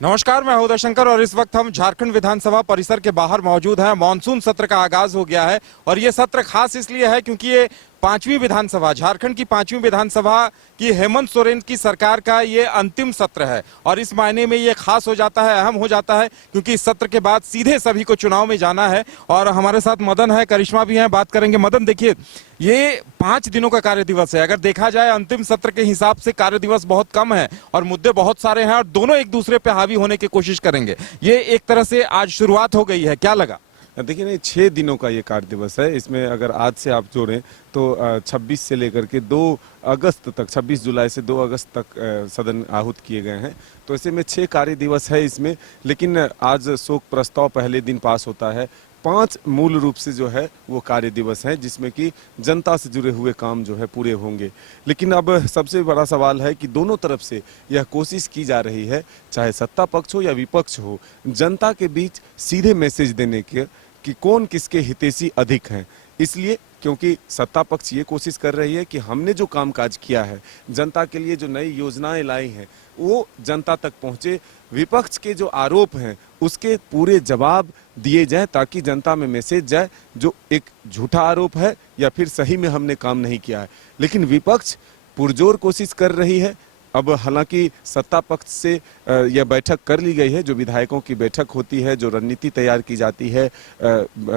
नमस्कार, मैं हूं शंकर और इस वक्त हम झारखंड विधानसभा परिसर के बाहर मौजूद हैं। मानसून सत्र का आगाज हो गया है और ये सत्र खास इसलिए है क्योंकि ये पांचवी विधानसभा, झारखंड की पांचवी विधानसभा की हेमंत सोरेन की सरकार का ये अंतिम सत्र है और इस मायने में ये खास हो जाता है, अहम हो जाता है क्योंकि इस सत्र के बाद सीधे सभी को चुनाव में जाना है। और हमारे साथ मदन है, करिश्मा भी है, बात करेंगे। मदन, देखिए, ये 5 दिनों का कार्य दिवस है। अगर देखा जाए अंतिम सत्र के हिसाब से कार्य दिवस बहुत कम है और मुद्दे बहुत सारे हैं और दोनों एक दूसरे पे हावी होने की कोशिश करेंगे। ये एक तरह से आज शुरुआत हो गई है, क्या लगा? देखिए नहीं, 6 दिनों का ये कार्य दिवस है। इसमें अगर आज से आप जोड़ें तो 26 से लेकर के 2 अगस्त तक, 26 जुलाई से 2 अगस्त तक सदन आहूत किए गए हैं। तो ऐसे में 6 कार्य दिवस है इसमें। लेकिन आज शोक प्रस्ताव पहले दिन पास होता है। 5 मूल रूप से जो है वो कार्य दिवस है जिसमें कि जनता से जुड़े हुए काम जो है पूरे होंगे। लेकिन अब सबसे बड़ा सवाल है कि दोनों तरफ से यह कोशिश की जा रही है, चाहे सत्ता पक्ष हो या विपक्ष हो, जनता के बीच सीधे मैसेज देने के कि कौन किसके हितैषी अधिक हैं। इसलिए क्योंकि सत्ता पक्ष ये कोशिश कर रही है कि हमने जो कामकाज किया है, जनता के लिए जो नई योजनाएं लाई हैं, वो जनता तक पहुंचे। विपक्ष के जो आरोप हैं उसके पूरे जवाब दिए जाए ताकि जनता में मैसेज जाए जो एक झूठा आरोप है या फिर सही में हमने काम नहीं किया है। लेकिन विपक्ष पुरजोर कोशिश कर रही है। अब हालांकि सत्ता पक्ष से यह बैठक कर ली गई है, जो विधायकों की बैठक होती है, जो रणनीति तैयार की जाती है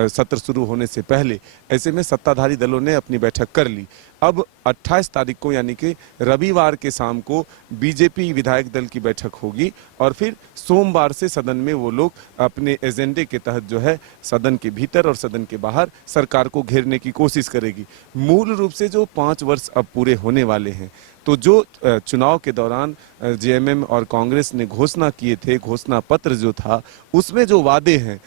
सत्र शुरू होने से पहले। ऐसे में सत्ताधारी दलों ने अपनी बैठक कर ली। अब 28 तारीख को यानी कि रविवार के शाम को बीजेपी विधायक दल की बैठक होगी और फिर सोमवार से सदन में वो लोग अपने एजेंडे के तहत जो है सदन के भीतर और सदन के बाहर सरकार को घेरने की कोशिश करेगी। मूल रूप से जो 5 वर्ष अब पूरे होने वाले हैं, तो जो चुनाव के दौरान जेएमएम और कांग्रेस ने घोषणा किए थे, घोषणा पत्र जो था, उसमें जो वादे हैं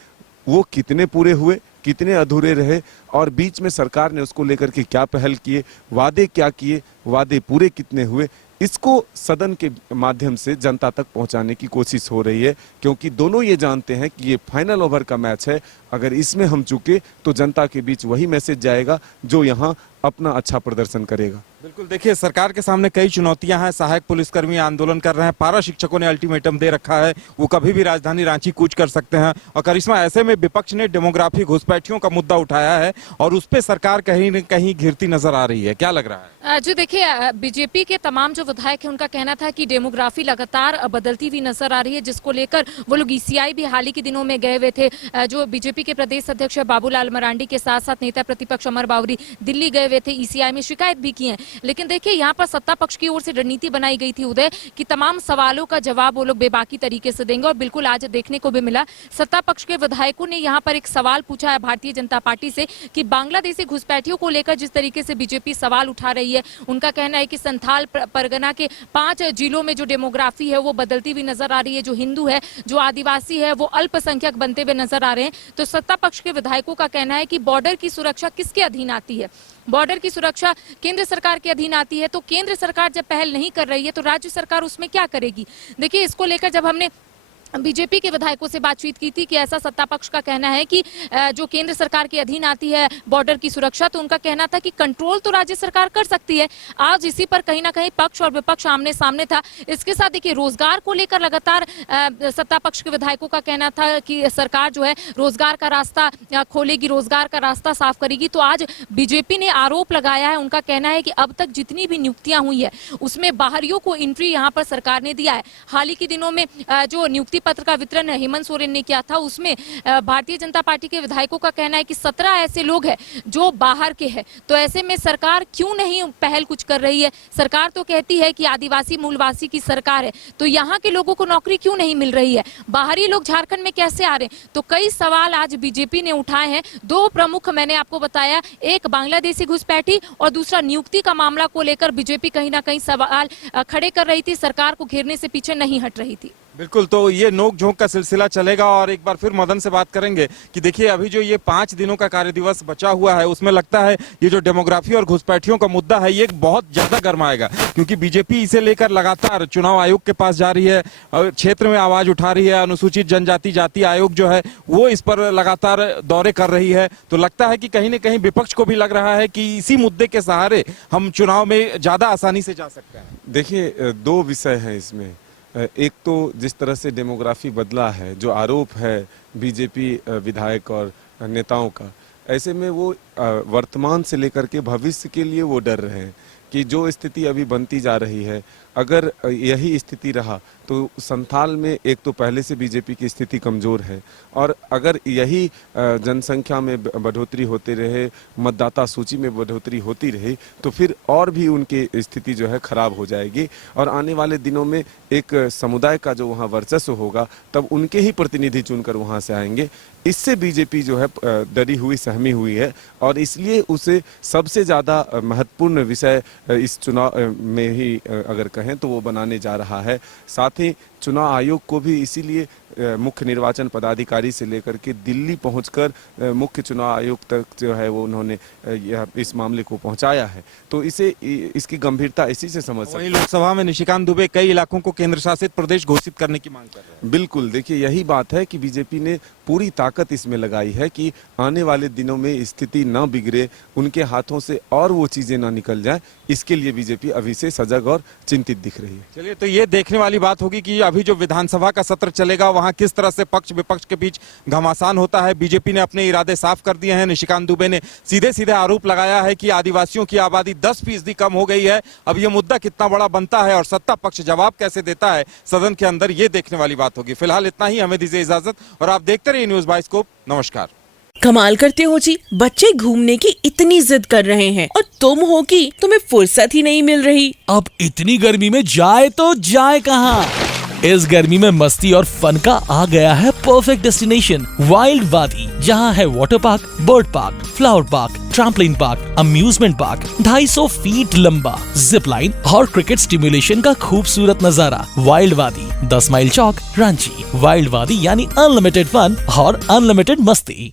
वो कितने पूरे हुए, कितने अधूरे रहे और बीच में सरकार ने उसको लेकर के क्या पहल किए, वादे क्या किए, वादे पूरे कितने हुए, इसको सदन के माध्यम से जनता तक पहुंचाने की कोशिश हो रही है। क्योंकि दोनों ये जानते हैं कि ये फाइनल ओवर का मैच है। अगर इसमें हम चूके तो जनता के बीच वही मैसेज जाएगा जो यहाँ अपना अच्छा प्रदर्शन करेगा। बिल्कुल, देखिए, सरकार के सामने कई चुनौतियां हैं। सहायक पुलिसकर्मी आंदोलन कर रहे हैं, पारा शिक्षकों ने अल्टीमेटम दे रखा है, वो कभी भी राजधानी रांची कूच कर सकते हैं। और करिश्मा, ऐसे में विपक्ष ने डेमोग्राफी, घुसपैठियों का मुद्दा उठाया है और उस पर सरकार कहीं न कहीं घिरती नजर आ रही है, क्या लग रहा है? जो देखिए, बीजेपी के तमाम जो विधायक हैं उनका कहना था कि डेमोग्राफी लगातार बदलती हुई नजर आ रही है, जिसको लेकर वो लोग ईसीआई भी हाल ही के दिनों में गए हुए थे। जो बीजेपी के प्रदेश अध्यक्ष बाबूलाल मरांडी के साथ साथ नेता प्रतिपक्ष अमर बावरी दिल्ली गए हुए थे, ईसीआई में शिकायत भी की है। लेकिन देखिए, यहाँ पर सत्ता पक्ष की ओर से रणनीति बनाई गई थी उदय कि तमाम सवालों का जवाब वो लोग बेबाकी तरीके से देंगे और बिल्कुल आज देखने को भी मिला। सत्ता पक्ष के विधायकों ने यहाँ पर एक सवाल पूछा है भारतीय जनता पार्टी से कि बांग्लादेशी घुसपैठियों को लेकर जिस तरीके से बीजेपी सवाल उठा रही है, उनका कहना है कि संथाल परगना के 5 जिलों में जो डेमोग्राफी है वो बदलती हुई नजर आ रही है। जो हिंदू है, जो आदिवासी है, वो अल्पसंख्यक बनते हुए नजर आ रहे हैं। तो सत्ता पक्ष के विधायकों का कहना है कि बॉर्डर की सुरक्षा किसके अधीन आती है? बॉर्डर की सुरक्षा केंद्र सरकार के अधीन आती है। तो केंद्र सरकार जब पहल नहीं कर रही है तो राज्य सरकार उसमें क्या करेगी? देखिए, इसको लेकर जब हमने बीजेपी के विधायकों से बातचीत की थी कि ऐसा सत्ता पक्ष का कहना है कि जो केंद्र सरकार के अधीन आती है बॉर्डर की सुरक्षा, तो उनका कहना था कि कंट्रोल तो राज्य सरकार कर सकती है। आज इसी पर कहीं ना कहीं पक्ष और विपक्ष आमने सामने था। इसके साथ देखिए, रोजगार को लेकर लगातार सत्ता पक्ष के विधायकों का कहना था कि सरकार जो है रोजगार का रास्ता खोलेगी, रोजगार का रास्ता साफ करेगी। तो आज बीजेपी ने आरोप लगाया है, उनका कहना है कि अब तक जितनी भी नियुक्तियां हुई है उसमें बाहरियों को एंट्री यहाँ पर सरकार ने दिया है। हाल ही के दिनों में जो नियुक्ति पत्र का वितरण हेमंत सोरेन ने किया था, उसमें भारतीय जनता पार्टी के विधायकों का कहना है कि 17 ऐसे लोग हैं जो बाहर के हैं। तो ऐसे में सरकार क्यों नहीं पहल कुछ कर रही है? सरकार तो कहती है कि आदिवासी मूलवासी की सरकार है, तो यहाँ के लोगों को नौकरी क्यों नहीं मिल रही है? बाहरी लोग झारखंड में कैसे आ रहे हैं? तो कई सवाल आज बीजेपी ने उठाए हैं। 2 प्रमुख मैंने आपको बताया, एक बांग्लादेशी घुसपैठी और दूसरा नियुक्ति का मामला को लेकर बीजेपी कहीं ना कहीं सवाल खड़े कर रही थी, सरकार को घेरने से पीछे नहीं हट रही थी। बिल्कुल, तो ये नोक झोंक का सिलसिला चलेगा और एक बार फिर मदन से बात करेंगे कि देखिए, अभी जो ये 5 दिनों का कार्य दिवस बचा हुआ है उसमें लगता है ये जो डेमोग्राफी और घुसपैठियों का मुद्दा है ये बहुत ज्यादा गरमाएगा, क्योंकि बीजेपी इसे लेकर लगातार चुनाव आयोग के पास जा रही है, क्षेत्र में आवाज उठा रही है। अनुसूचित जनजाति जाति आयोग जो है वो इस पर लगातार दौरे कर रही है। तो लगता है कि कहीं ना कहीं विपक्ष को भी लग रहा है कि इसी मुद्दे के सहारे हम चुनाव में ज्यादा आसानी से जा सकते हैं। देखिए, 2 विषय हैं इसमें। एक तो जिस तरह से डेमोग्राफी बदला है, जो आरोप है बीजेपी विधायक और नेताओं का, ऐसे में वो वर्तमान से लेकर के भविष्य के लिए वो डर रहे हैं कि जो स्थिति अभी बनती जा रही है, अगर यही स्थिति रहा तो संथाल में एक तो पहले से बीजेपी की स्थिति कमज़ोर है, और अगर यही जनसंख्या में बढ़ोतरी होते रहे, मतदाता सूची में बढ़ोतरी होती रही, तो फिर और भी उनकी स्थिति जो है खराब हो जाएगी। और आने वाले दिनों में एक समुदाय का जो वहाँ वर्चस्व होगा, तब उनके ही प्रतिनिधि चुनकर वहाँ से आएंगे। इससे बीजेपी जो है डरी हुई, सहमी हुई है, और इसलिए उसे सबसे ज़्यादा महत्वपूर्ण विषय इस चुनाव में ही अगर कहें तो वो बनाने जा रहा है। साथ ही चुनाव आयोग को भी इसीलिए मुख्य निर्वाचन पदाधिकारी से लेकर के दिल्ली पहुंचकर मुख्य चुनाव आयोग तक जो है वो उन्होंने इस मामले को पहुंचाया है। तो इसकी गंभीरता इसी से समझ सकते हैं। वहीं लोकसभा में निशिकांत दुबे कई इलाकों को केंद्र शासित प्रदेश घोषित करने की मांग कर रहे हैं। बिल्कुल, देखिए यही बात है कि बीजेपी ने पूरी ताकत इसमें लगाई है कि आने वाले दिनों में स्थिति न बिगड़े, उनके हाथों से और वो चीजें ना निकल जाए, इसके लिए बीजेपी अभी से सजग और चिंतित दिख रही है। चलिए, तो ये देखने वाली बात होगी कि अभी जो विधानसभा का सत्र चलेगा वहां किस तरह से पक्ष विपक्ष के बीच घमासान होता है। बीजेपी ने अपने इरादे साफ कर दिए हैं। निशिकांत दुबे ने सीधे सीधे आरोप लगाया है कि आदिवासियों की आबादी 10% कम हो गई है। अब ये मुद्दा कितना बड़ा बनता है और सत्ता पक्ष जवाब कैसे देता है सदन के अंदर, ये देखने वाली बात होगी। फिलहाल इतना ही, हमें दीजिए इजाजत और आप देखते रहिए न्यूज़ बाइस्कोप। नमस्कार। कमाल करते हो जी, बच्चे घूमने की इतनी जिद कर रहे हैं और तुम हो कि तुम्हें फुर्सत ही नहीं मिल रही। अब इतनी गर्मी में जाए तो जाए कहाँ? इस गर्मी में मस्ती और फन का आ गया है परफेक्ट डेस्टिनेशन, वाइल्ड वादी, जहाँ है water park, bird park, flower park, trampoline park, amusement park, 250 feet लंबा, जिप लाइन और क्रिकेट स्टिमुलेशन का खूबसूरत नजारा। वाइल्ड वादी, 10 माइल चौक, रांची। वाइल्ड वादी यानी अनलिमिटेड फन और अनलिमिटेड मस्ती।